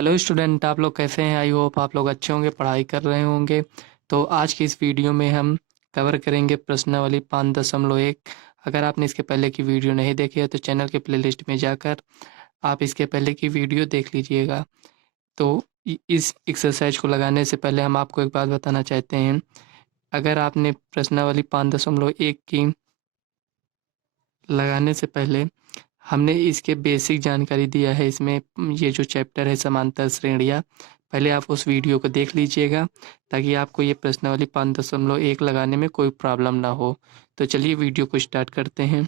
Hello student, आप लोग कैसे हैं? आई होप आप लोग अच्छे होंगे, पढ़ाई कर रहे होंगे। तो आज की इस वीडियो में हम कवर करेंगे प्रश्नावली 5.1। अगर आपने इसके पहले की वीडियो नहीं देखी है तो चैनल के प्लेलिस्ट में जाकर आप इसके पहले की वीडियो देख लीजिएगा। तो इस एक्सरसाइज को लगाने से पहले हम आपको एक बात बताना चाहते हैं। अगर आपने प्रश्नावली 5.1 की लगाने से पहले हमने इसके बेसिक जानकारी दिया है। इसमें ये जो चैप्टर है समांतर श्रेणियाँ, पहले आप उस वीडियो को देख लीजिएगा ताकि आपको ये प्रश्नावली 5.1 लगाने में कोई प्रॉब्लम ना हो। तो चलिए वीडियो को स्टार्ट करते हैं।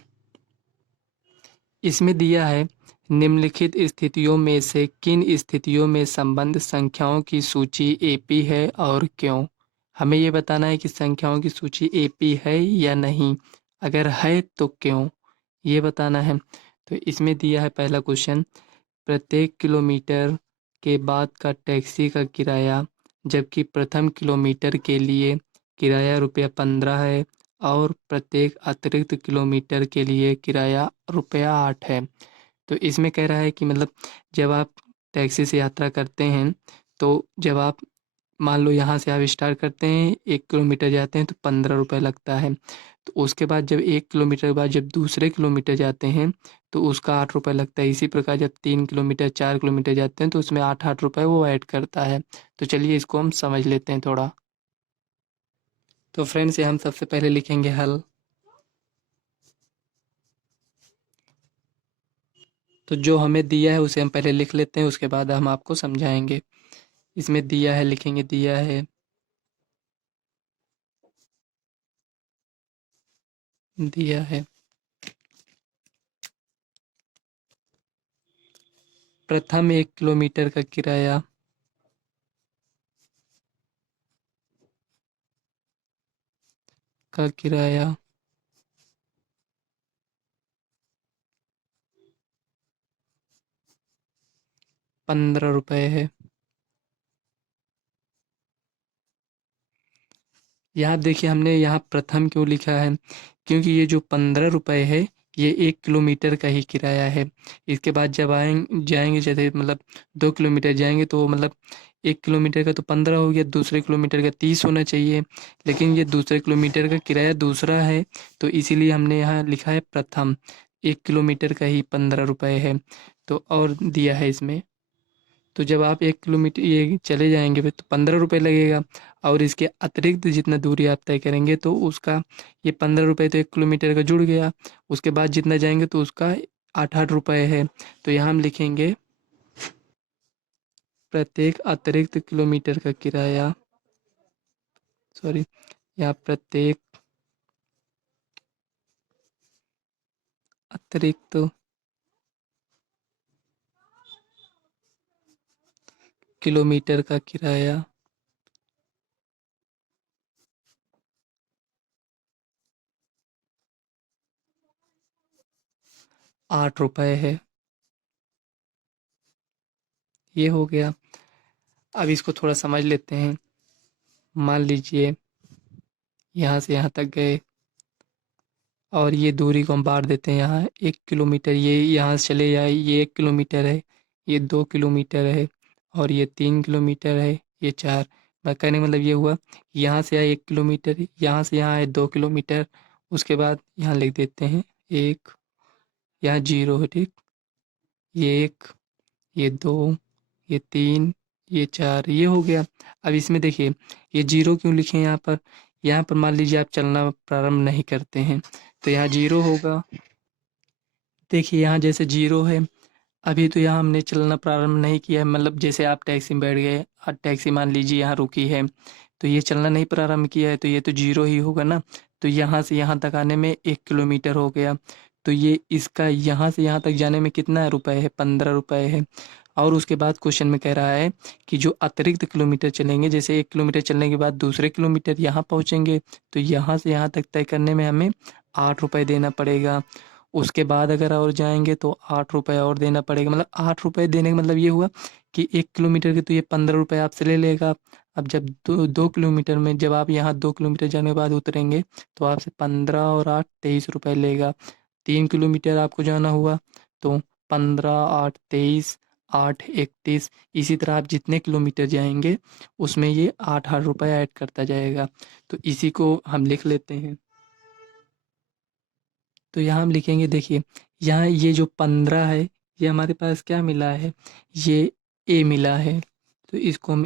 इसमें दिया है, निम्नलिखित स्थितियों में से किन स्थितियों में संबंध संख्याओं की सूची एपी है और क्यों? हमें ये बताना है कि संख्याओं की सूची एपी है या नहीं, अगर है तो क्यों, ये बताना है। तो इसमें दिया है पहला क्वेश्चन, प्रत्येक किलोमीटर के बाद का टैक्सी का किराया जबकि प्रथम किलोमीटर के लिए किराया ₹15 है और प्रत्येक अतिरिक्त किलोमीटर के लिए किराया ₹8 है। तो इसमें कह रहा है कि मतलब जब आप टैक्सी से यात्रा करते हैं तो जब आप मान लो यहाँ से आप स्टार्ट करते हैं, 1 किलोमीटर जाते हैं तो ₹15 लगता है। तो उसके बाद जब 1 किलोमीटर के बाद जब दूसरे किलोमीटर जाते हैं तो उसका ₹8 लगता है। इसी प्रकार जब 3 किलोमीटर 4 किलोमीटर जाते हैं तो उसमें ₹8 वो ऐड करता है। तो चलिए इसको हम समझ लेते हैं थोड़ा। तो फ्रेंड्स ये हम सबसे पहले लिखेंगे हल। तो जो हमें दिया है उसे हम पहले लिख लेते हैं, उसके बाद हम आपको समझाएंगे। इसमें दिया है, लिखेंगे दिया है, दिया है प्रथम 1 किलोमीटर का किराया का किराया ₹15 है। यहाँ देखिए हमने यहाँ प्रथम क्यों लिखा है, क्योंकि ये जो ₹15 है ये 1 किलोमीटर का ही किराया है। इसके बाद जब जाएंगे जैसे मतलब 2 किलोमीटर जाएंगे तो मतलब 1 किलोमीटर का तो 15 हो गया, दूसरे किलोमीटर का 30 होना चाहिए। लेकिन ये दूसरे किलोमीटर का किराया दूसरा है, तो इसीलिए हमने यहाँ लिखा है प्रथम 1 किलोमीटर का ही ₹15 है। तो और दिया है इसमें, तो जब आप 1 किलोमीटर ये चले जाएंगे फिर तो ₹15 लगेगा, और इसके अतिरिक्त जितना दूरी आप तय करेंगे तो उसका ये ₹15 तो 1 किलोमीटर का जुड़ गया। उसके बाद जितना जाएंगे तो उसका ₹8 है। तो यहाँ हम लिखेंगे प्रत्येक अतिरिक्त किलोमीटर का किराया, सॉरी, यहाँ प्रत्येक अतिरिक्त किलोमीटर का किराया ₹8 है। ये हो गया। अब इसको थोड़ा समझ लेते हैं। मान लीजिए यहाँ से यहाँ तक गए और ये दूरी को हम बाँट देते हैं। यहाँ 1 किलोमीटर, ये यहाँ से चले जाए, ये 1 किलोमीटर है, ये 2 किलोमीटर है, और ये 3 किलोमीटर है, ये 4। मैं कहने का मतलब ये हुआ, यहाँ से आए 1 किलोमीटर, यहाँ से यहाँ आए 2 किलोमीटर। उसके बाद यहाँ लिख देते हैं 1, यहाँ 0 है, ठीक, ये 1, ये 2, ये 3, ये 4, ये हो गया। अब इसमें देखिए ये 0 क्यों लिखे हैं यहाँ पर? यहाँ पर मान लीजिए आप चलना प्रारंभ नहीं करते हैं तो यहाँ 0 होगा। देखिए यहाँ जैसे 0 है, अभी तो यहाँ हमने चलना प्रारंभ नहीं किया है, मतलब जैसे आप टैक्सी में बैठ गए और टैक्सी मान लीजिए यहाँ रुकी है तो ये चलना नहीं प्रारंभ किया है, तो ये तो 0 ही होगा ना। तो यहाँ से यहाँ तक आने में 1 किलोमीटर हो गया। तो ये इसका यहाँ से यहाँ तक जाने में कितना रुपए है? ₹15 है। और उसके बाद क्वेश्चन में कह रहा है कि जो अतिरिक्त किलोमीटर चलेंगे, जैसे 1 किलोमीटर चलने के बाद दूसरे किलोमीटर यहाँ पहुँचेंगे तो यहाँ से यहाँ तक तय करने में हमें ₹8 देना पड़ेगा। उसके बाद अगर और जाएँगे तो ₹8 और देना पड़ेगा। मतलब ₹8 देने का मतलब ये हुआ कि 1 किलोमीटर के तो ये ₹15 आपसे ले लेगा। अब जब 2 किलोमीटर में जब आप यहाँ 2 किलोमीटर जाने के बाद उतरेंगे तो आपसे 15 और 8 ₹23 लेगा। 3 किलोमीटर आपको जाना हुआ तो 15, 8, 23, 8 31, इसी तरह आप जितने किलोमीटर जाएंगे उसमें ये 8 रुपये ऐड करता जाएगा। तो इसी को हम लिख लेते हैं। तो यहाँ हम लिखेंगे, देखिए यहाँ ये जो 15 है ये हमारे पास क्या मिला है, ये ए मिला है। तो इसको हम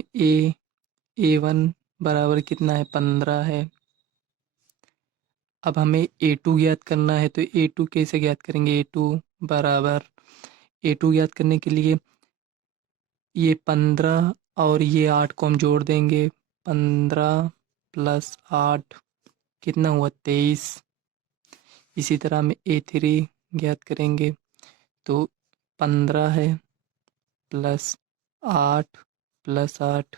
A1 बराबर कितना है, 15 है। अब हमें A2 ज्ञात करना है, तो A2 कैसे ज्ञात करेंगे, A2 बराबर, A2 ज्ञात करने के लिए ये 15 और ये 8 को हम जोड़ देंगे। 15 प्लस 8 कितना हुआ, 23। इसी तरह हम A3 ज्ञात करेंगे, तो 15 है प्लस 8 प्लस 8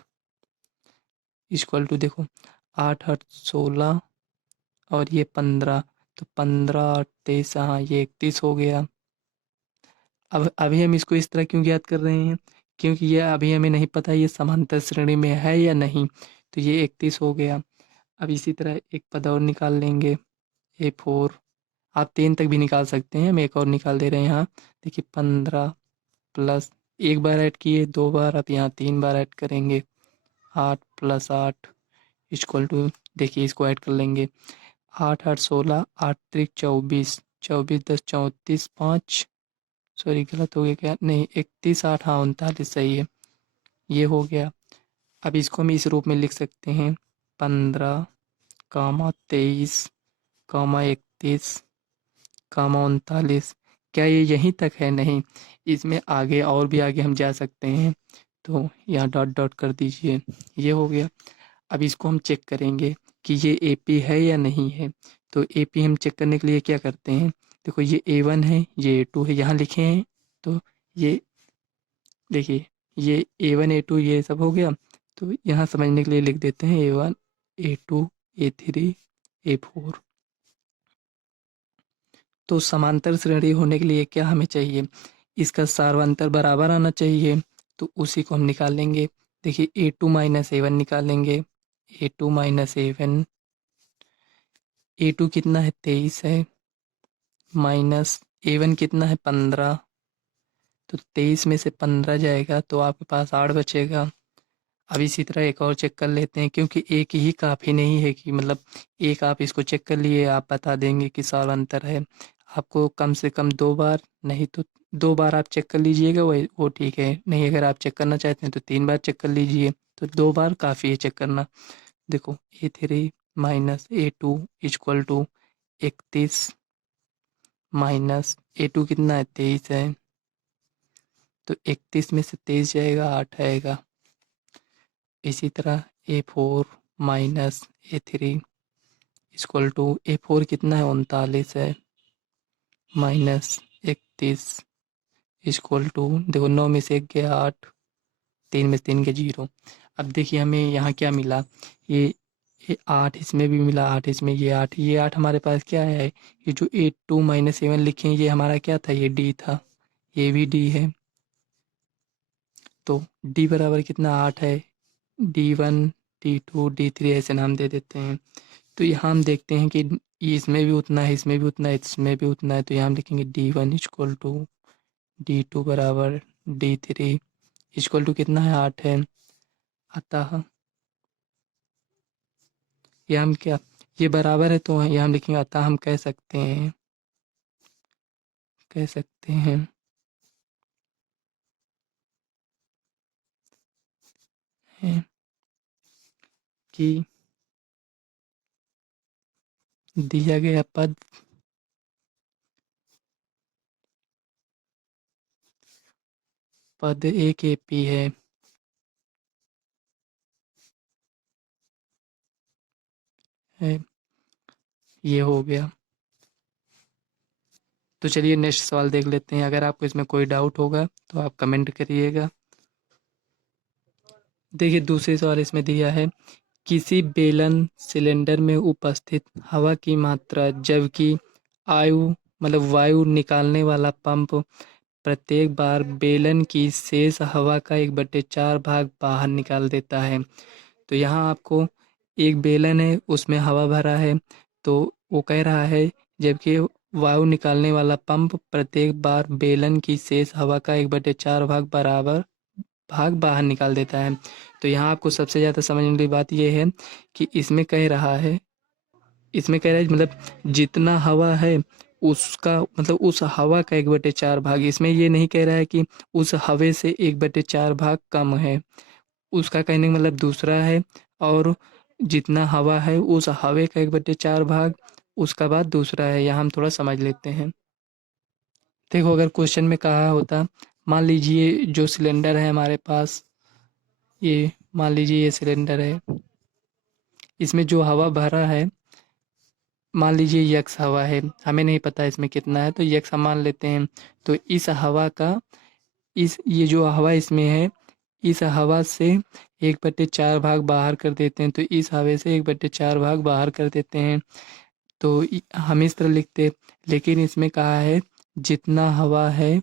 इक्वल टू, देखो 8 8 16 और ये 15, तो 15 8 23, हाँ ये 31 हो गया। अब अभी हम इसको इस तरह क्यों ज्ञात कर रहे हैं, क्योंकि ये अभी हमें नहीं पता ये समांतर श्रेणी में है या नहीं। तो ये 31 हो गया। अब इसी तरह एक पद और निकाल लेंगे, A4। आप 3 तक भी निकाल सकते हैं, हम एक और निकाल दे रहे हैं यहाँ। देखिए 15 प्लस, एक बार ऐड किए 2 बार, अब यहाँ 3 बार ऐड करेंगे। 8 प्लस 8 इक्वल टू, देखिए इसको ऐड कर लेंगे। 8 8 16, 8 त्रिक 24, 24 10 34, 5, सॉरी गलत हो गया क्या, नहीं 31 8, हाँ 39 सही है, ये हो गया। अब इसको हम इस रूप में लिख सकते हैं, 15 कामा 23 कामा 31 कामा 39। क्या ये यहीं तक है, नहीं, इसमें आगे और भी आगे हम जा सकते हैं। तो यहाँ डॉट डॉट कर दीजिए, ये हो गया। अब इसको हम चेक करेंगे कि ये AP है या नहीं है। तो AP हम चेक करने के लिए क्या करते हैं, देखो ये A1 है, ये A2 है, यहाँ लिखे हैं। तो ये देखिए, ये A1 A2 ये सब हो गया। तो यहाँ समझने के लिए लिख देते हैं A1 A2 A3 A4। तो समांतर श्रेणी होने के लिए क्या हमें चाहिए, इसका सार्वंतर बराबर आना चाहिए। तो उसी को हम निकालेंगे। देखिए A2 माइनस A1 निकालेंगे। A2 माइनस A1, A2 कितना है 23 है, माइनस A1 कितना है 15। तो 23 में से 15 जाएगा तो आपके पास 8 बचेगा। अब इसी तरह एक और चेक कर लेते हैं, क्योंकि एक ही काफ़ी नहीं है कि मतलब एक आप इसको चेक कर लिए आप बता देंगे कि साल अंतर है। आपको कम से कम 2 बार, नहीं तो 2 बार आप चेक कर लीजिएगा, वो ठीक है। नहीं अगर आप चेक करना चाहते हैं तो 3 बार चेक कर लीजिए। तो 2 बार काफ़ी है चेक करना। देखो A3 minus A2 equal to 31 minus A2 कितना है 23 है। तो 31 में से 23 जाएगा 8 आएगा। इसी तरह A4 minus A3 equal to, A4 कितना है 39 है, माइनस 31 इक्वल टू, देखो 9 में से 1 गया 8, 3 में से 3 गया 0। अब देखिए हमें यहाँ क्या मिला, ये 8 इसमें भी मिला, 8 इसमें, ये 8 हमारे पास क्या है, ये जो A2 माइनस A1 लिखे हैं ये हमारा क्या था, ये D था, ये भी D है। तो D बराबर कितना 8 है, D1 D2 D3 ऐसे नाम दे देते हैं। तो यहाँ हम देखते हैं कि इसमें भी उतना है, इसमें भी उतना है, इसमें भी उतना है। तो यहाँ हम लिखेंगे D1 इक्वल टू D2 बराबर D3 इक्वल टू कितना है 8 है। अतः ये हम क्या, ये बराबर है तो यहाँ हम लिखेंगे, अतः हम कह सकते हैं, कह सकते हैं हैं कि दिया गया पद एक AP है, ये हो गया। तो चलिए नेक्स्ट सवाल देख लेते हैं। अगर आपको इसमें कोई डाउट होगा तो आप कमेंट करिएगा। देखिए दूसरे सवाल इसमें दिया है, किसी बेलन सिलेंडर में उपस्थित हवा की मात्रा जबकि आयु मतलब वायु निकालने वाला पंप प्रत्येक बार बेलन की शेष हवा का 1/4 भाग बाहर निकाल देता है। तो यहाँ आपको एक बेलन है उसमें हवा भरा है, तो वो कह रहा है जबकि वायु निकालने वाला पंप प्रत्येक बार बेलन की शेष हवा का 1/4 भाग बराबर भाग बाहर निकाल देता है। तो यहाँ आपको सबसे ज़्यादा समझने वाली बात ये है कि इसमें कह रहा है मतलब जितना हवा है उसका मतलब उस हवा का 1/4 भाग, इसमें ये नहीं कह रहा है कि उस हवे से 1/4 भाग कम है, उसका कहने का मतलब दूसरा है। और जितना हवा है उस हवे का 1/4 भाग, उसका बात दूसरा है। यहाँ हम थोड़ा समझ लेते हैं। देखो अगर क्वेश्चन में कहा होता, मान लीजिए जो सिलेंडर है हमारे पास, ये मान लीजिए ये सिलेंडर है, इसमें जो हवा भरा है मान लीजिए यक्स हवा है, हमें नहीं पता इसमें कितना है तो यक्स हम मान लेते हैं। तो इस हवा का इस ये जो हवा इसमें है, इस हवा से 1/4 भाग बाहर कर देते हैं, तो इस हवा से 1/4 भाग बाहर कर देते हैं। तो हम इस तरह लिखते, लेकिन इसमें कहा है जितना हवा है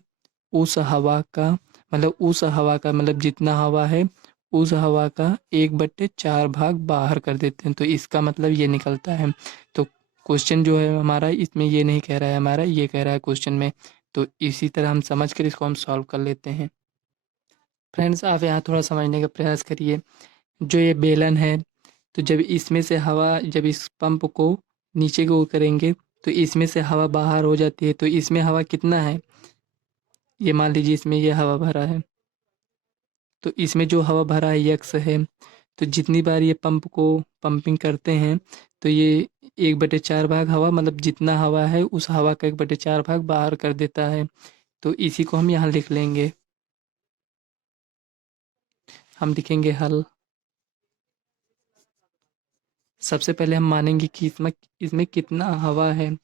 उस हवा का मतलब जितना हवा है उस हवा का 1/4 भाग बाहर कर देते हैं, तो इसका मतलब ये निकलता है। तो क्वेश्चन जो है हमारा इसमें ये नहीं कह रहा है, हमारा ये कह रहा है क्वेश्चन में। तो इसी तरह हम समझ कर इसको हम सॉल्व कर लेते हैं। फ्रेंड्स आप यहाँ थोड़ा समझने का प्रयास करिए। जो ये बेलन है, तो जब इसमें से हवा जब इस पंप को नीचे को करेंगे तो इसमें से हवा बाहर हो जाती है, तो इसमें हवा कितना है, ये मान लीजिए इसमें ये हवा भरा है, तो इसमें जो हवा भरा है यक्स है। तो जितनी बार ये पंप को पंपिंग करते हैं तो ये 1/4 भाग हवा मतलब जितना हवा है उस हवा का 1/4 भाग बाहर कर देता है। तो इसी को हम यहाँ लिख लेंगे। हम लिखेंगे हल। सबसे पहले हम मानेंगे कि इसमें इसमें कितना हवा है।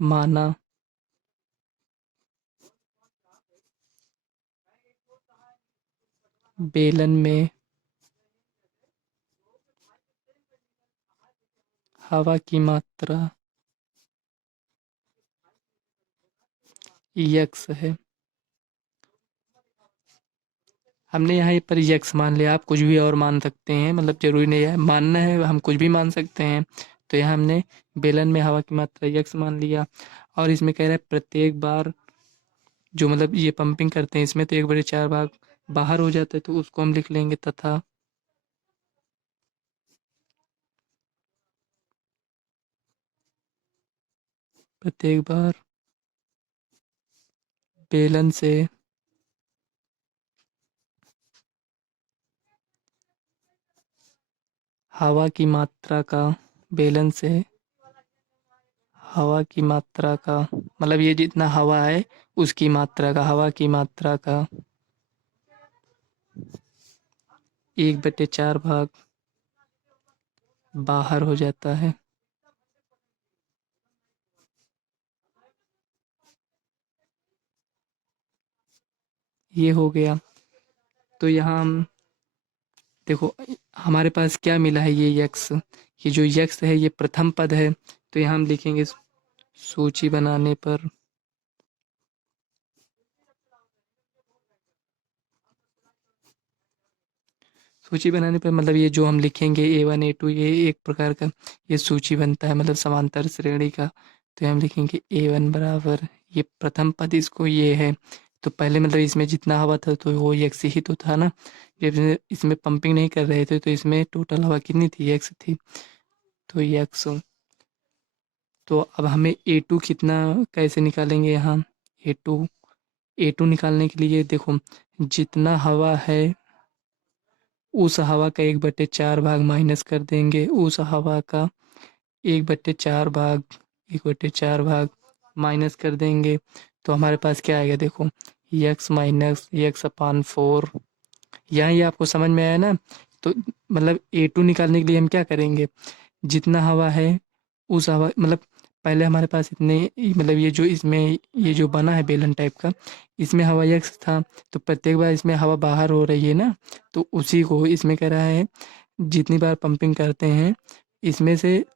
माना बेलन में हवा की मात्रा यक्स है। हमने यहाँ पर यक्स मान लिया, आप कुछ भी और मान सकते हैं, मतलब जरूरी नहीं है मानना है, हम कुछ भी मान सकते हैं। तो यहाँ हमने बेलन में हवा की मात्रा यक्स मान लिया। और इसमें कह रहा है प्रत्येक बार जो मतलब ये पंपिंग करते हैं इसमें तो 1/4 भाग बाहर हो जाता है, तो उसको हम लिख लेंगे तथा प्रत्येक बार बेलन से हवा की मात्रा का बेलन से हवा की मात्रा का मतलब ये जितना हवा है उसकी मात्रा का हवा की मात्रा का 1/4 भाग बाहर हो जाता है। ये हो गया। तो यहाँ हम देखो हमारे पास क्या मिला है, ये यक्स, ये जो यक्स है ये प्रथम पद है। तो यहाँ हम लिखेंगे सूची बनाने पर मतलब ये जो हम लिखेंगे A1 A2 ये एक प्रकार का ये सूची बनता है मतलब समांतर श्रेणी का। तो यहाँ हम लिखेंगे A1 बराबर ये प्रथम पद इसको ये है। तो पहले मतलब इसमें जितना हवा था तो वो यक्स ही तो था ना, जब इसमें पंपिंग नहीं कर रहे थे तो इसमें टोटल हवा कितनी थी, यक्स थी। तो यक्स, तो अब हमें A2 कितना कैसे निकालेंगे यहाँ, A2 A2 निकालने के लिए देखो जितना हवा है उस हवा का 1/4 भाग माइनस कर देंगे, उस हवा का 1/4 भाग माइनस कर देंगे। तो हमारे पास क्या आएगा देखो, यक्स माइनस यक्स अपान 4। यहाँ ये आपको समझ में आया ना। तो मतलब A2 निकालने के लिए हम क्या करेंगे, जितना हवा है उस हवा मतलब पहले हमारे पास इतने मतलब ये जो इसमें ये जो बना है बेलन टाइप का, इसमें हवा यक्स था, तो प्रत्येक बार इसमें हवा बाहर हो रही है ना, तो उसी को इसमें कह रहा है जितनी बार पंपिंग करते हैं इसमें से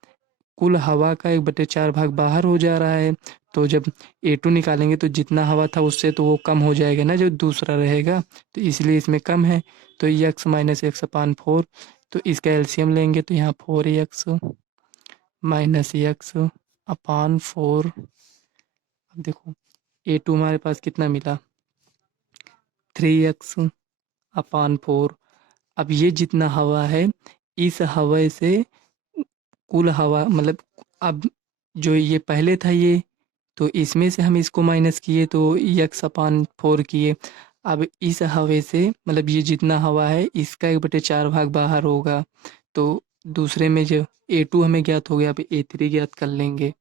कुल हवा का 1/4 भाग बाहर हो जा रहा है। तो जब A2 निकालेंगे तो जितना हवा था उससे तो वो कम हो जाएगा ना जो दूसरा रहेगा, तो इसलिए इसमें कम है। तो यक्स माइनस यक्स अपान 4, तो इसका एलसीएम लेंगे तो यहाँ 4x माइनस यक्स अपान 4। अब देखो A2 हमारे पास कितना मिला, 3x अपान 4। अब ये जितना हवा है, इस हवा से कुल हवा मतलब, अब जो ये पहले था ये, तो इसमें से हम इसको माइनस किए तो यक्स अपान 4 किए। अब इस हवा से मतलब ये जितना हवा है इसका 1/4 भाग बाहर होगा। तो दूसरे में जो A2 हमें ज्ञात हो गया, अब A3 ज्ञात कर लेंगे।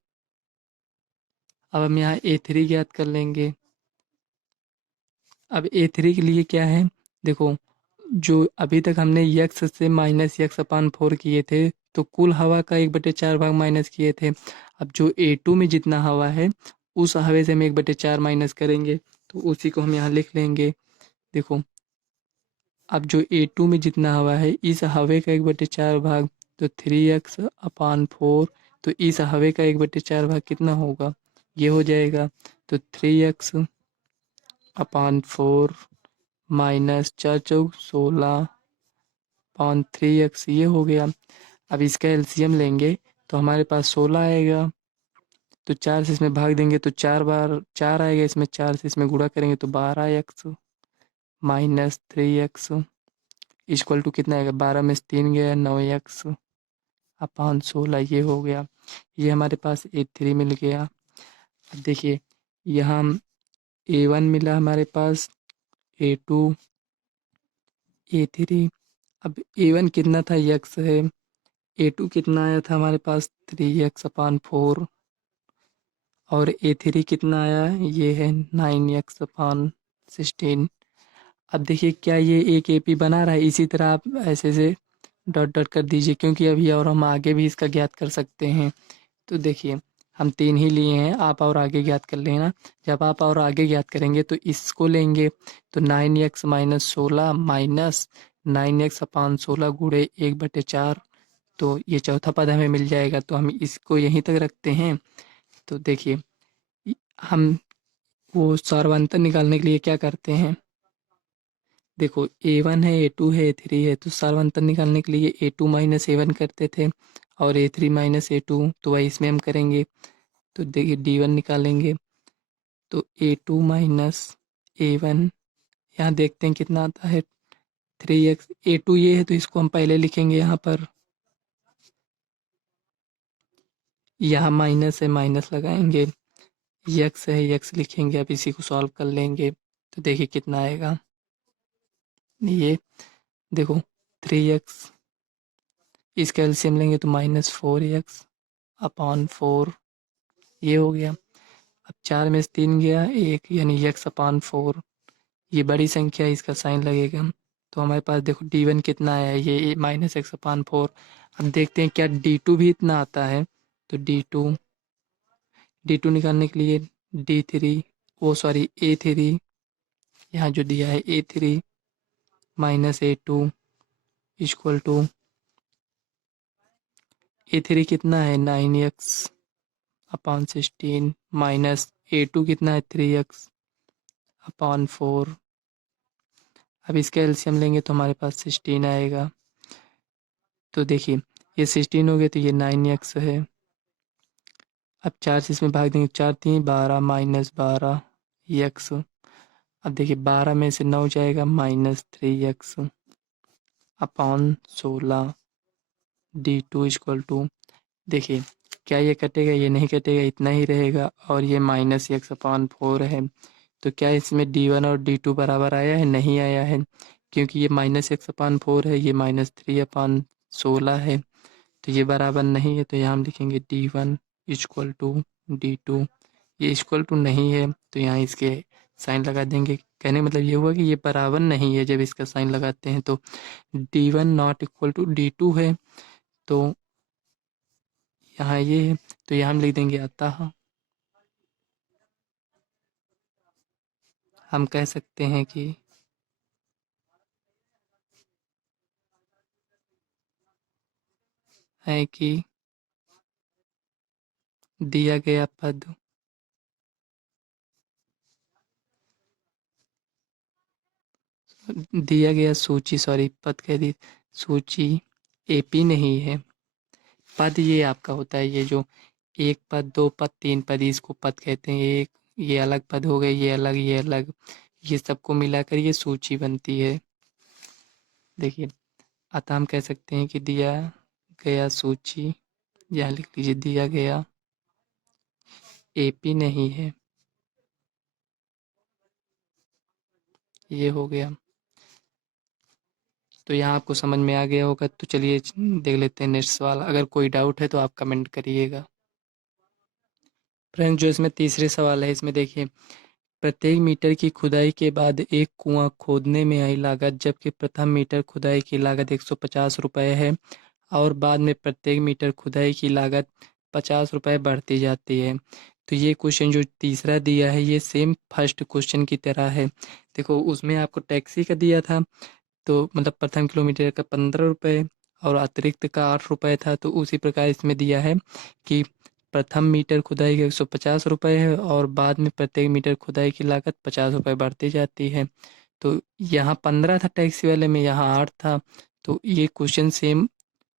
अब हम यहाँ A3 ज्ञात कर लेंगे। अब A3 के लिए क्या है, देखो जो अभी तक हमने यक्स से माइनस यक्स अपान 4 किए थे, तो कुल हवा का 1/4 भाग माइनस किए थे। अब जो A2 में जितना हवा है उस हवा से हम 1/4 माइनस करेंगे, तो उसी को हम यहाँ लिख लेंगे। देखो अब जो A2 में जितना हवा है इस हवे का 1/4 भाग, तो 3x अपान 4। तो इस हवे का 1/4 भाग कितना होगा, ये हो जाएगा। तो 3x अपान 4 माइनस 4×4 = 16 अपॉन 3x, ये हो गया। अब इसका एलसीएम लेंगे तो हमारे पास 16 आएगा। तो 4 से इसमें भाग देंगे तो 4 बार 4 आएगा, इसमें 4 से इसमें गुणा करेंगे तो 12x minus 3x equal to कितना आएगा, 12 में से 3 गया 9x अपॉन 16, ये हो गया। ये हमारे पास A3 मिल गया। अब देखिए यहाँ A1 मिला हमारे पास, A2, A3। अब A1 कितना था, x है। A2 कितना आया था हमारे पास, 3x अपान 4। और A3 कितना आया, ये है 9x अपान 16। अब देखिए क्या ये एक AP बना रहा है, इसी तरह आप ऐसे से डॉट डॉट कर दीजिए, क्योंकि अभी और हम आगे भी इसका ज्ञात कर सकते हैं। तो देखिए हम 3 ही लिए हैं, आप और आगे ज्ञात कर लेना। जब आप और आगे ज्ञात करेंगे तो इसको लेंगे, तो 9x माइनस 16 माइनस 9x अपान 16 गुणे 1/4। तो ये चौथा पद हमें मिल जाएगा, तो हम इसको यहीं तक रखते हैं। तो देखिए हम वो सारवांतर निकालने के लिए क्या करते हैं, देखो A1 है, A2 है, A3 है, तो सारवांतर निकालने के लिए A2 माइनस A1 करते थे और A3 माइनस A2, तो वही इसमें हम करेंगे। तो देखिए D1 निकालेंगे, तो A2 माइनस A1, यहाँ देखते हैं कितना आता है, 3x। A2 ये है तो इसको हम पहले लिखेंगे यहाँ पर, यहाँ माइनस है माइनस लगाएंगे, यक्स है यक्स लिखेंगे। अब इसी को सॉल्व कर लेंगे तो देखिए कितना आएगा, ये देखो 3x, इसका एलसीएम लेंगे तो -4x अपॉन 4, ये हो गया। अब 4 में से 3 गया 1, यानी x अपॉन 4। ये बड़ी संख्या है, इसका साइन लगेगा। तो हमारे पास देखो D1 कितना आया है, ये -x अपॉन 4। अब देखते हैं क्या D2 भी इतना आता है, तो D2 निकालने के लिए D3, वो सॉरी A3, यहाँ जो दिया है A3 minus A2 equal to, A3 कितना है 9x अपॉन 16 माइनस A2 कितना है 3x अपॉन 4। अब इसका एलसीएम लेंगे तो हमारे पास 16 आएगा। तो देखिए ये 16 हो गया तो ये 9x है। अब 4 से इसमें भाग देंगे, 4 3 12 माइनस 12 x। अब देखिए 12 में से 9 जाएगा -3x upon 16 D2 equal to, देखिए क्या ये कटेगा, ये नहीं कटेगा, इतना ही रहेगा। और ये -x अपॉन 4 है, तो क्या इसमें D1 और D2 बराबर आया है, नहीं आया है, क्योंकि ये -x अपॉन 4 है, ये -3 अपॉन 16 है, तो ये बराबर नहीं है। तो यहाँ हम लिखेंगे D1 इक्वल टू D2, ये इक्वल टू नहीं है तो यहाँ इसके साइन लगा देंगे। कहने का मतलब ये हुआ कि ये बराबर नहीं है, जब इसका साइन लगाते हैं तो D1 not equal to D2 है, तो यहाँ ये है, तो यहाँ हम लिख देंगे अतः हम कह सकते हैं कि दिया गया पद दिया गया सूची, सॉरी पद कह दी, सूची AP नहीं है, पद ये आपका होता है, ये जो एक पद, दो पद, तीन पद, इसको पद कहते हैं। एक ये अलग पद हो गए, ये अलग, ये अलग, ये सबको मिलाकर ये सूची बनती है। देखिए, अतः हम कह सकते हैं कि दिया गया सूची, यहाँ लिख लीजिए दिया गया एपी नहीं है। ये हो गया। तो यहाँ आपको समझ में आ गया होगा। तो चलिए देख लेते हैं नेक्स्ट सवाल। अगर कोई डाउट है तो आप कमेंट करिएगा। फ्रेंड्स, जो इसमें तीसरे सवाल है, इसमें देखिए, प्रत्येक मीटर की खुदाई के बाद एक कुआं खोदने में आई लागत, जबकि प्रथम मीटर खुदाई की लागत 150 रुपये है और बाद में प्रत्येक मीटर खुदाई की लागत 50 रुपये बढ़ती जाती है। तो ये क्वेश्चन जो तीसरा दिया है ये सेम फर्स्ट क्वेश्चन की तरह है। देखो, उसमें आपको टैक्सी का दिया था, तो मतलब प्रथम किलोमीटर का 15 रुपये और अतिरिक्त का 8 रुपये था। तो उसी प्रकार इसमें दिया है कि प्रथम मीटर खुदाई के 150 रुपये है और बाद में प्रत्येक मीटर खुदाई की लागत 50 रुपये बढ़ती जाती है। तो यहाँ 15 था टैक्सी वाले में, यहाँ 8 था। तो ये क्वेश्चन सेम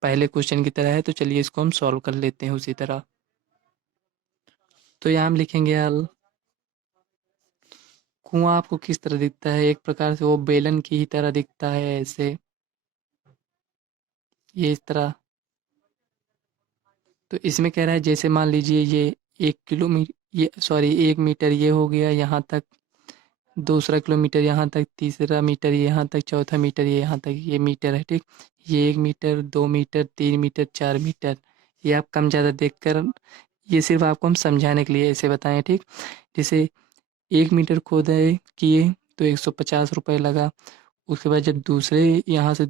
पहले क्वेश्चन की तरह है। तो चलिए इसको हम सॉल्व कर लेते हैं उसी तरह। तो यहाँ हम लिखेंगे हल। कुआं आपको किस तरह दिखता है? एक प्रकार से वो बेलन की ही तरह दिखता है, ऐसे ये इस तरह। तो इसमें कह रहा है जैसे मान लीजिए ये 1 किलोमीटर, ये सॉरी 1 मीटर ये हो गया यहाँ तक, दूसरा किलोमीटर यहाँ तक, तीसरा मीटर ये यहाँ तक, चौथा मीटर ये यहाँ तक, ये मीटर है, ठीक। ये 1 मीटर, 2 मीटर, 3 मीटर, 4 मीटर, ये आप कम ज़्यादा देखकर, ये सिर्फ आपको हम समझाने के लिए ऐसे बताएं, ठीक। जैसे 1 मीटर खोदाई किए तो 150 रुपये लगा। उसके बाद जब दूसरे यहाँ से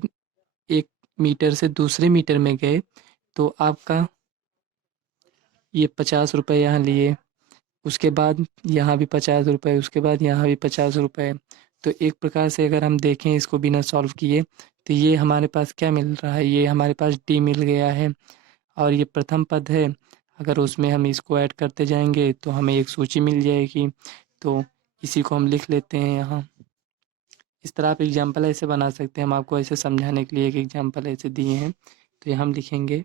1 मीटर से दूसरे मीटर में गए तो आपका ये 50 रुपये यहाँ लिए। उसके बाद यहाँ भी 50 रुपये, उसके बाद यहाँ भी 50 रुपये। तो एक प्रकार से अगर हम देखें इसको बिना सॉल्व किए, तो ये हमारे पास क्या मिल रहा है? ये हमारे पास डी मिल गया है और ये प्रथम पद है। अगर उसमें हम इसको ऐड करते जाएंगे तो हमें एक सूची मिल जाएगी। तो इसी को हम लिख लेते हैं यहाँ। इस तरह आप एग्जाम्पल ऐसे बना सकते हैं। हम आपको ऐसे समझाने के लिए एक एग्जाम्पल ऐसे दिए हैं। तो यहाँ हम लिखेंगे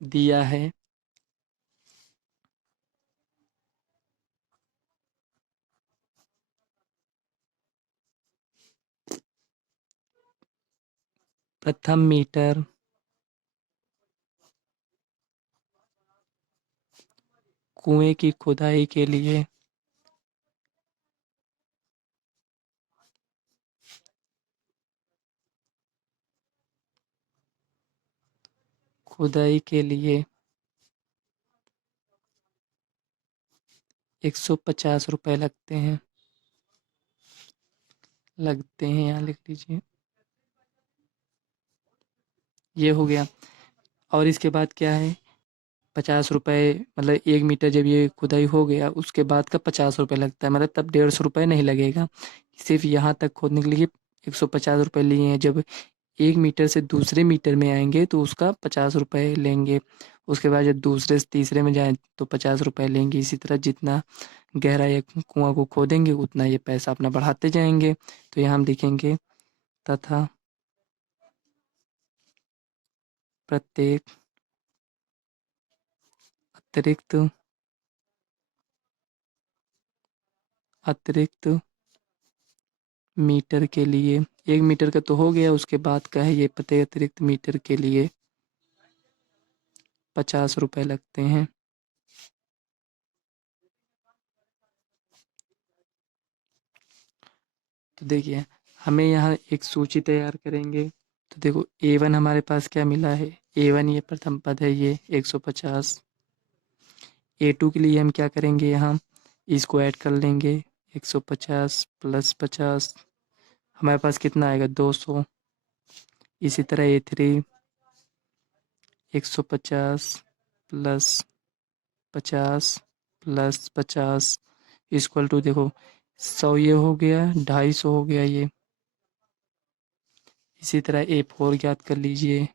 दिया है प्रथम मीटर कुएं की खुदाई के लिए खुदाई के लिए 150 रुपये लगते हैं। यहाँ लिख लीजिए, ये हो गया। और इसके बाद क्या है? 50 रुपये, मतलब 1 मीटर जब ये खुदाई हो गया उसके बाद का 50 रुपये लगता है, मतलब तब 150 रुपये नहीं लगेगा। सिर्फ यहाँ तक खोदने के लिए 150 रुपये लिए हैं। जब 1 मीटर से दूसरे मीटर में आएंगे तो उसका 50 रुपये लेंगे। उसके बाद जब दूसरे से तीसरे में जाएं तो 50 रुपये लेंगे। इसी तरह जितना गहरा ये कुआं को खोदेंगे उतना ये पैसा अपना बढ़ाते जाएंगे। तो यहाँ हम लिखेंगे तथा प्रत्येक अतिरिक्त अतिरिक्त मीटर के लिए, 1 मीटर का तो हो गया, उसके बाद का है ये प्रत्येक अतिरिक्त मीटर के लिए 50 रुपये लगते हैं। तो देखिए, हमें यहाँ एक सूची तैयार करेंगे। तो देखो, A1 हमारे पास क्या मिला है? A1 ये प्रथम पद है, ये 150। A2 के लिए हम क्या करेंगे? यहाँ इसको ऐड कर लेंगे, 150 प्लस 50, हमारे पास कितना आएगा? 200। इसी तरह A3 150 plus 50 plus 50 equal to, देखो 100 ये हो गया, 250 हो गया ये। इसी तरह A4 ज्ञात कर लीजिए।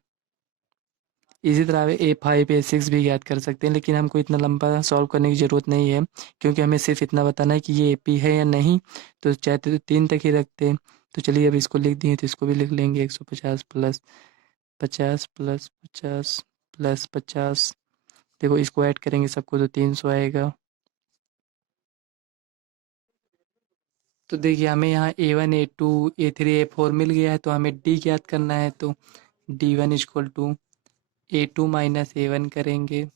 इसी तरह A5 A6 भी ज्ञात कर सकते हैं, लेकिन हमको इतना लंबा सॉल्व करने की ज़रूरत नहीं है, क्योंकि हमें सिर्फ इतना बताना है कि ये AP है या नहीं। तो चाहते तो 3 तक ही रखते हैं। तो चलिए अब इसको लिख दिए तो इसको भी लिख लेंगे, 150 प्लस 50 प्लस 50 प्लस 50 देखो इसको ऐड करेंगे सबको तो 300 आएगा। तो देखिए हमें यहाँ A1 A2 A3 A4 मिल गया है, तो हमें डी ज्ञात करना है। तो D1 equal to A2 minus A1 करेंगे।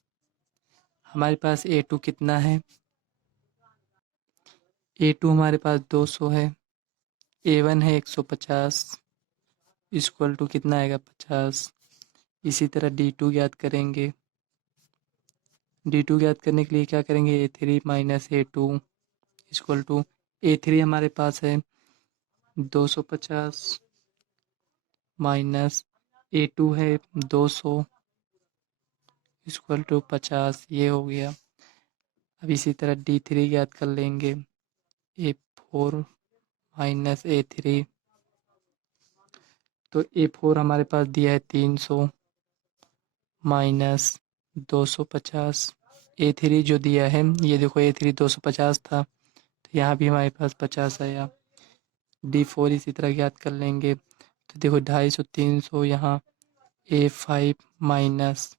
हमारे पास A2 कितना है, A2 हमारे पास 200 है, A1 है 150 इक्वल टू कितना आएगा 50। इसी तरह D2 ज्ञात करेंगे। D2 ज्ञात करने के लिए क्या करेंगे, A3 minus A2 equal to A3 हमारे पास है 250 माइनस A2 है 200 इक्वल टू 50। ये हो गया। अब इसी तरह D3 ज्ञात कर लेंगे। A4 माइनस A3, तो A4 हमारे पास दिया है 300 माइनस 250। A3 जो दिया है ये देखो A3 250 था, तो यहाँ भी हमारे पास 50 आया। D4 इसी तरह ज्ञात कर लेंगे। तो देखो 250 300 यहाँ A5 minus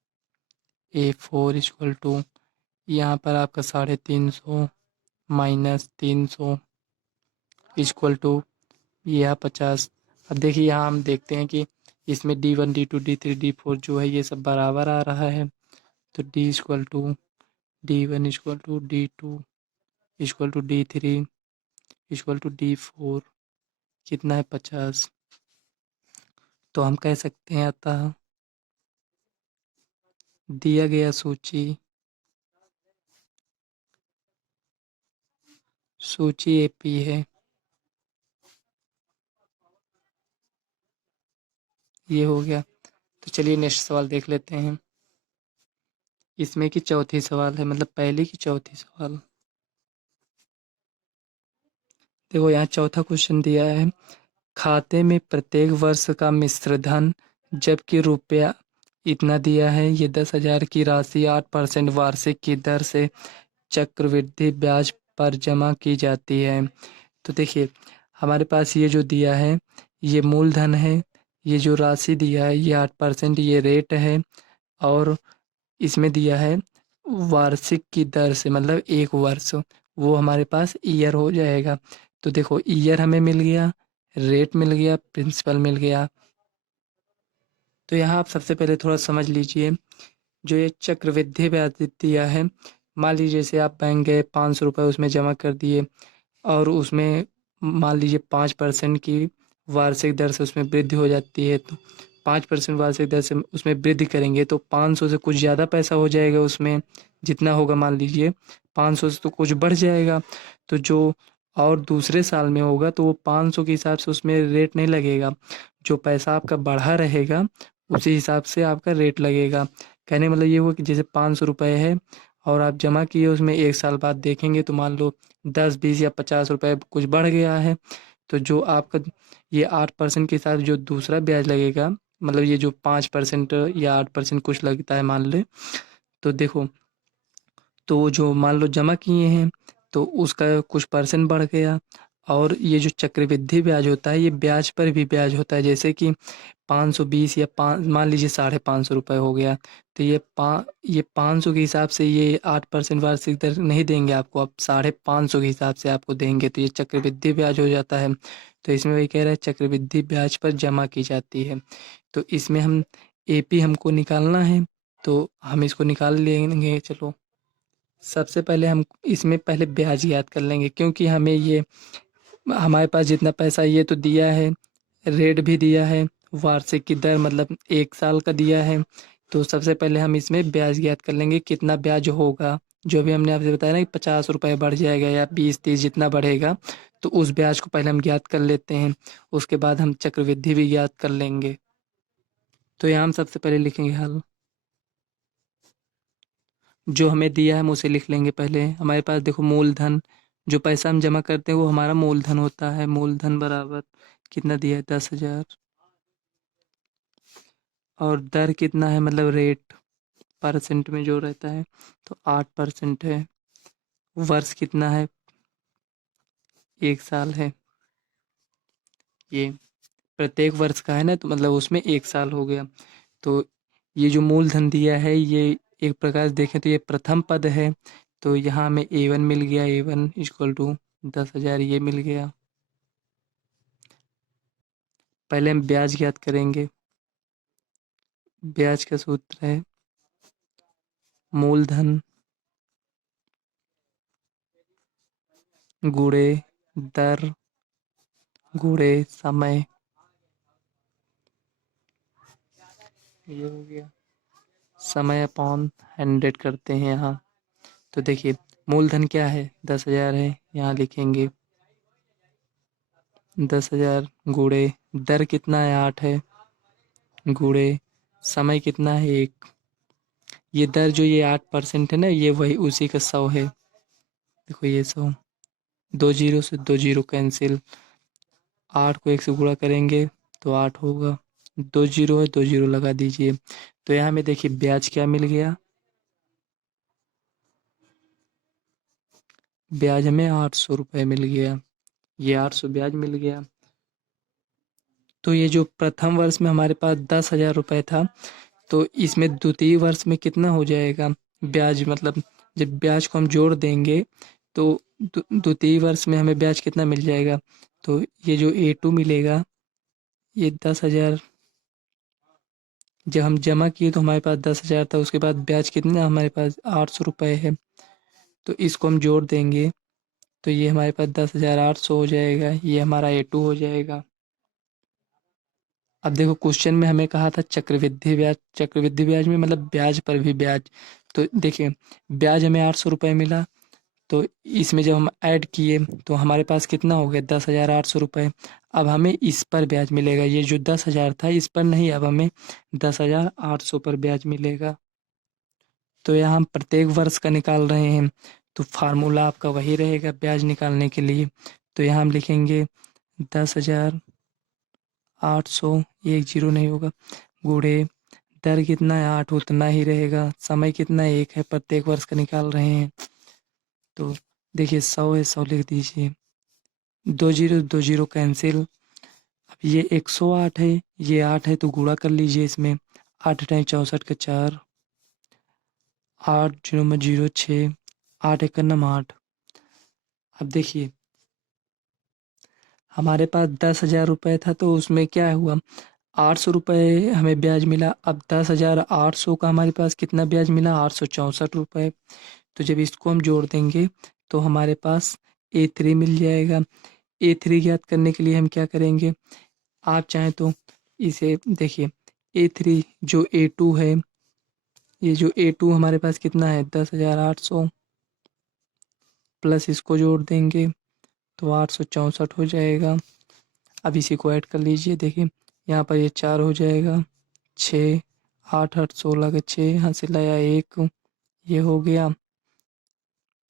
A4 equal to यहाँ पर आपका 350 माइनस 300 इक्वल टू यह 50। अब देखिए यहाँ हम देखते हैं कि इसमें D1 D2 D3 D4 जो है ये सब बराबर आ रहा है। तो D equal to D1 equal to D2 equal to D3 equal to D4 कितना है 50। तो हम कह सकते हैं अतः दिया गया सूची AP है। ये हो गया। तो चलिए नेक्स्ट सवाल देख लेते हैं। इसमें की चौथी सवाल है, मतलब पहली की चौथी सवाल। देखो यहाँ चौथा क्वेश्चन दिया है, खाते में प्रत्येक वर्ष का मिश्र धन जबकि रुपया इतना दिया है। ये 10,000 की राशि 8% वार्षिक की दर से चक्रवृद्धि ब्याज पर जमा की जाती है। तो देखिए हमारे पास ये जो दिया है ये मूलधन है, ये जो राशि दिया है ये 8% ये रेट है, और इसमें दिया है वार्षिक की दर से, मतलब एक वर्ष, वो हमारे पास ईयर हो जाएगा। तो देखो ईयर हमें मिल गया, रेट मिल गया, प्रिंसिपल मिल गया। तो यहाँ आप सबसे पहले थोड़ा समझ लीजिए, जो ये चक्रवृद्धि ब्याज दिया है, मान लीजिए जैसे आप बैंक गए 500 रुपये उसमें जमा कर दिए, और उसमें मान लीजिए 5% की वार्षिक दर से उसमें वृद्धि हो जाती है। तो 5% वार्षिक दर से उसमें वृद्धि करेंगे तो 500 से कुछ ज़्यादा पैसा हो जाएगा उसमें, जितना होगा मान लीजिए 500 से तो कुछ बढ़ जाएगा। तो जो और दूसरे साल में होगा तो वो 500 के हिसाब से उसमें रेट नहीं लगेगा, जो पैसा आपका बढ़ा रहेगा उसी हिसाब से आपका रेट लगेगा। कहने का मतलब ये हुआ कि जैसे 500 रुपये है और आप जमा किए, उसमें एक साल बाद देखेंगे तो मान लो 10 20 या 50 रुपये कुछ बढ़ गया है, तो जो आपका ये 8% के साथ जो दूसरा ब्याज लगेगा, मतलब ये जो 5% या 8% कुछ लगता है मान ले, तो देखो तो वो जो मान लो जमा किए हैं तो उसका कुछ परसेंट बढ़ गया। और ये जो चक्रवृद्धि ब्याज होता है ये ब्याज पर भी ब्याज होता है, जैसे कि 520 या पाँच मान लीजिए 550 रुपये हो गया, तो ये 500 के हिसाब से ये 8% वार्षिक दर नहीं देंगे आपको, अब 550 के हिसाब से आपको देंगे, तो ये चक्रवृद्धि ब्याज हो जाता है। तो इसमें वही कह रहा है चक्रवृद्धि ब्याज पर जमा की जाती है। तो इसमें हम AP हमको निकालना है, तो हम इसको निकाल लेंगे। चलो सबसे पहले हम इसमें पहले ब्याज याद कर लेंगे, क्योंकि हमें ये हमारे पास जितना पैसा ये तो दिया है, रेट भी दिया है, वार्षिक की दर मतलब एक साल का दिया है। तो सबसे पहले हम इसमें ब्याज ज्ञात कर लेंगे कितना ब्याज होगा, जो भी हमने आपसे बताया ना कि 50 रुपये बढ़ जाएगा या 20 30 जितना बढ़ेगा, तो उस ब्याज को पहले हम ज्ञात कर लेते हैं, उसके बाद हम चक्रवृद्धि भी ज्ञात कर लेंगे। तो यहाँ हम सबसे पहले लिखेंगे हल, जो हमें दिया है हम उसे लिख लेंगे। पहले हमारे पास देखो मूलधन, जो पैसा हम जमा करते हैं वो हमारा मूलधन होता है, मूलधन बराबर कितना दिया है 10,000, और दर कितना है मतलब रेट परसेंट में जो रहता है तो 8% है। वर्ष कितना है, एक साल है, ये प्रत्येक वर्ष का है ना, तो मतलब उसमें एक साल हो गया। तो ये जो मूलधन दिया है ये एक प्रकार से देखें तो ये प्रथम पद है, तो यहाँ हमें A1 मिल गया, A1 इक्वल टू 10,000 ये मिल गया। पहले हम ब्याज ज्ञात करेंगे। ब्याज का सूत्र है मूलधन गुणे दर गुणे समय। ये हो गया, समय अपॉन 100 करते हैं यहाँ। तो देखिए मूलधन क्या है, 10,000 है, यहाँ लिखेंगे 10,000 गुणे दर कितना है, 8 है, गुणे समय कितना है, 1। ये दर जो ये 8% है ना, ये वही उसी का 100 है। देखो ये 100, 2 जीरो से 2 जीरो कैंसिल, 8 को 1 से गुणा करेंगे तो 8 होगा, 2 जीरो है, 2 जीरो लगा दीजिए। तो यहाँ में देखिए ब्याज क्या मिल गया, ब्याज हमें 800 रुपये मिल गया, ये 800 ब्याज मिल गया। तो ये जो प्रथम वर्ष में हमारे पास 10,000 रुपये था, तो इसमें द्वितीय वर्ष में कितना हो जाएगा ब्याज, मतलब जब ब्याज को हम जोड़ देंगे तो द्वितीय वर्ष में हमें ब्याज कितना मिल जाएगा। तो ये जो A2 मिलेगा, ये 10,000 जब हम जमा किए तो हमारे पास 10,000 था, उसके बाद ब्याज कितना हमारे पास 800 रुपये है, तो इसको हम जोड़ देंगे तो ये हमारे पास 10,800 हो जाएगा, ये हमारा A2 हो जाएगा। अब देखो क्वेश्चन में हमें कहा था चक्रवृद्धि ब्याज, चक्रवृद्धि ब्याज में मतलब ब्याज पर भी ब्याज। तो देखिए ब्याज हमें 800 रुपये मिला, तो इसमें जब हम ऐड किए तो हमारे पास कितना हो गया, 10,800 रुपये। अब हमें इस पर ब्याज मिलेगा, ये जो 10,000 था इस पर नहीं, अब हमें 10,800 पर ब्याज मिलेगा। तो यहाँ हम प्रत्येक वर्ष का निकाल रहे हैं, तो फार्मूला आपका वही रहेगा ब्याज निकालने के लिए। तो यहाँ हम लिखेंगे 10,800, ये 1 जीरो नहीं होगा, गुणे दर कितना है 8 उतना ही रहेगा, समय कितना है 1 है, प्रत्येक वर्ष का निकाल रहे हैं। तो देखिए 100 है, 100 लिख दीजिए, 2 जीरो 2 जीरो कैंसिल। अब ये 108 है, ये 8 है, तो गुणा कर लीजिए इसमें, 8 टाइम 64 का 4, 8 जीरो में 0 6, 8 एक का नम 8। अब देखिए हमारे पास 10,000 रुपये था, तो उसमें क्या हुआ, 800 रुपये हमें ब्याज मिला। अब 10,800 का हमारे पास कितना ब्याज मिला, 864 रुपये। तो जब इसको हम जोड़ देंगे तो हमारे पास A3 मिल जाएगा। A3 ज्ञात करने के लिए हम क्या करेंगे, आप चाहें तो इसे देखिए, A3 जो A2 है, ये जो A2 हमारे पास कितना है 10,800, प्लस इसको जोड़ देंगे तो 864 हो जाएगा। अब इसी को ऐड कर लीजिए, देखिए यहाँ पर ये 4 हो जाएगा, 6, 8 8 16 का 6, यहाँ से लाया 1, ये हो गया,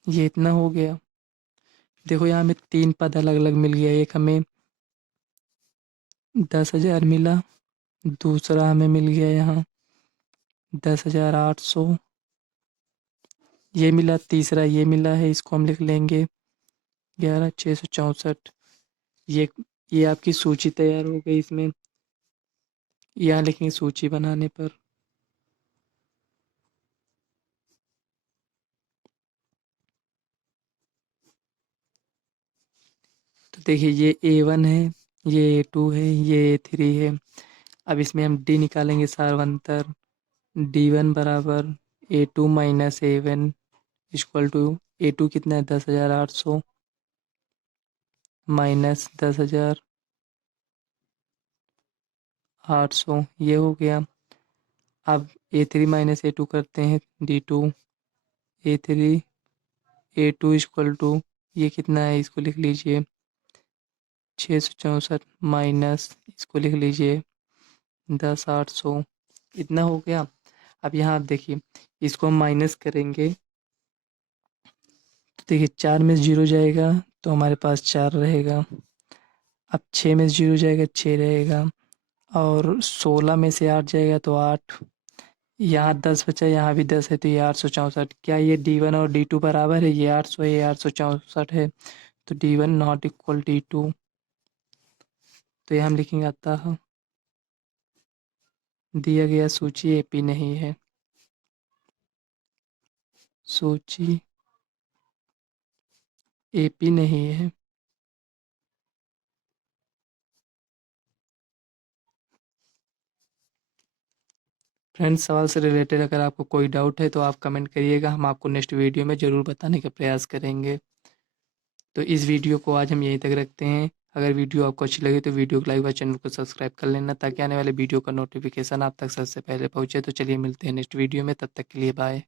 ये इतना हो गया। देखो यहाँ हमें 3 पद अलग अलग मिल गया, एक हमें 10,000 मिला, दूसरा हमें मिल गया यहाँ 10,800 ये मिला, तीसरा ये मिला है, इसको हम लिख लेंगे 11,664। ये ये आपकी सूची तैयार हो गई, इसमें यहाँ लिखेंगे सूची बनाने पर। तो देखिए ये A1 है, ये A2 है, ये A3 है। अब इसमें हम D निकालेंगे सारवंतर, D1 बराबर A2 minus A1 equal to A2 कितना है 10,800 माइनस 10,800, ये हो गया। अब A3 माइनस A2 करते हैं, D2 A3 A2 equal to ये कितना है, इसको लिख लीजिए 664 माइनस इसको लिख लीजिए 10,800, इतना हो गया। अब यहाँ आप देखिए इसको हम माइनस करेंगे, तो देखिए 4 में 0 जाएगा तो हमारे पास 4 रहेगा। अब 6 में 0 जाएगा 6 रहेगा, और 16 में से 8 जाएगा तो 8, यहाँ 10 बचा, यहाँ भी 10 है, तो ये 864। क्या ये D1 और D2 बराबर है, ये 800 है, ये 864 है, तो D1 नॉट इक्वल D2। तो ये हम लिखेंगे अतः दिया गया सूची AP नहीं है। सोची एपी नहीं है। फ्रेंड्स, सवाल से रिलेटेड अगर आपको कोई डाउट है तो आप कमेंट करिएगा, हम आपको नेक्स्ट वीडियो में ज़रूर बताने का प्रयास करेंगे। तो इस वीडियो को आज हम यहीं तक रखते हैं। अगर वीडियो आपको अच्छी लगे तो वीडियो को लाइक व चैनल को सब्सक्राइब कर लेना, ताकि आने वाले वीडियो का नोटिफिकेशन आप तक सबसे पहले पहुंचे। तो चलिए मिलते हैं नेक्स्ट वीडियो में, तब तक के लिए बाय।